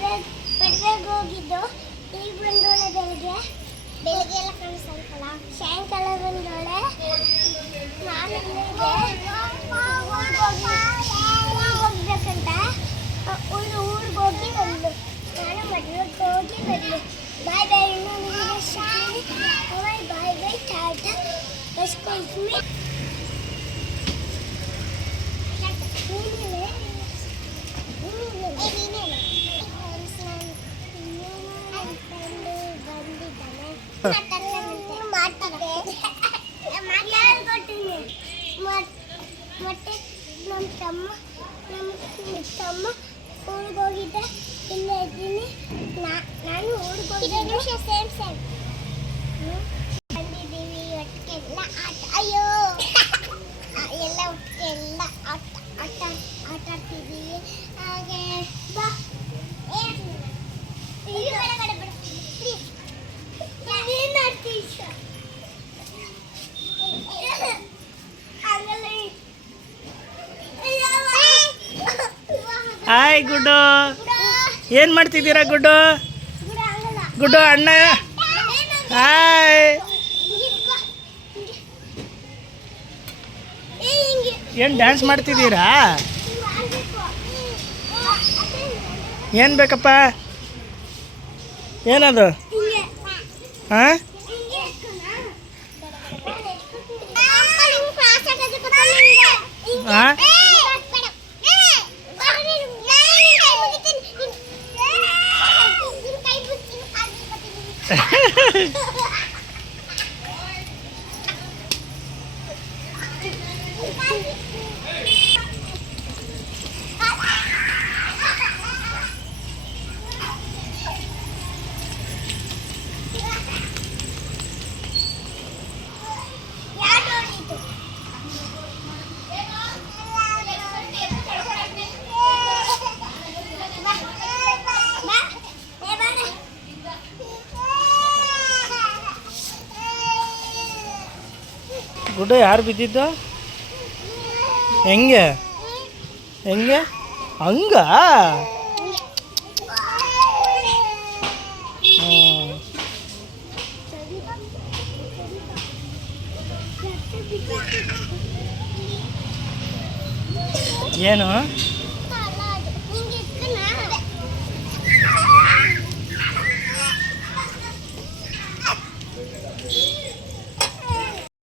ಮದುವೆಗೆ ಹೋಗಿದ್ದು ಈಗ ಬಂದೋಳೆ ಬೆಳಿಗ್ಗೆ ಎಲ್ಲ ಸಾಯಂಕಾಲ ಬಂದೋಳೆ. ನಾನು ಹೋಗ್ಬೇಕಂತ ಊರಿಗೆ ಹೋಗಿ ಬಂದು ನಾನು ಮದುವೆಗೆ ಹೋಗಿ ಬಂದು ಬಾಯ್ ಬಾಯ್ ಬಾಯ್ ಬಾಯ್ ಟಾಟಾ ಎಕ್ಸ್ಕ್ಯೂಸ್ ಮೀ. ಮತ್ತೆ ನಮ್ಮ ತಮ್ಮ ಊರಿಗೆ ಹೋಗಿದ್ದೆ. ಇಲ್ಲೇ ಇದ್ದೀನಿ ನಾನು ಊರಿಗೆ ಹೋಗಿದ್ದೆ. ಸೇಮ್ ಬಂದಿದ್ದೀವಿ ಒಟ್ಟಿಗೆಲ್ಲ ಆಟ. ಅಯ್ಯೋ ಎಲ್ಲ ಒಟ್ಟಿಗೆಲ್ಲ ಆಟ ಆಡ್ತಿದ್ದೀವಿ. ಹಾಗೆ ಬಾ ಹಾಯ್ ಗುಡ್ಡು, ಏನು ಮಾಡ್ತಿದ್ದೀರಾ ಗುಡ್ಡು? ಗುಡ್ಡು ಅಣ್ಣ ಹಾಯ್. ಏನು ಡ್ಯಾನ್ಸ್ ಮಾಡ್ತಿದ್ದೀರಾ? ಏನು ಬೇಕಪ್ಪ? ಏನದು? ಹಾಂ ಹಾಂ ಗುಡ್ಡು ಯಾರು ಬಿದ್ದಿದ್ದು? ಹೆಂಗೆ ಹೆಂಗೆ ಹಂಗ? ಏನು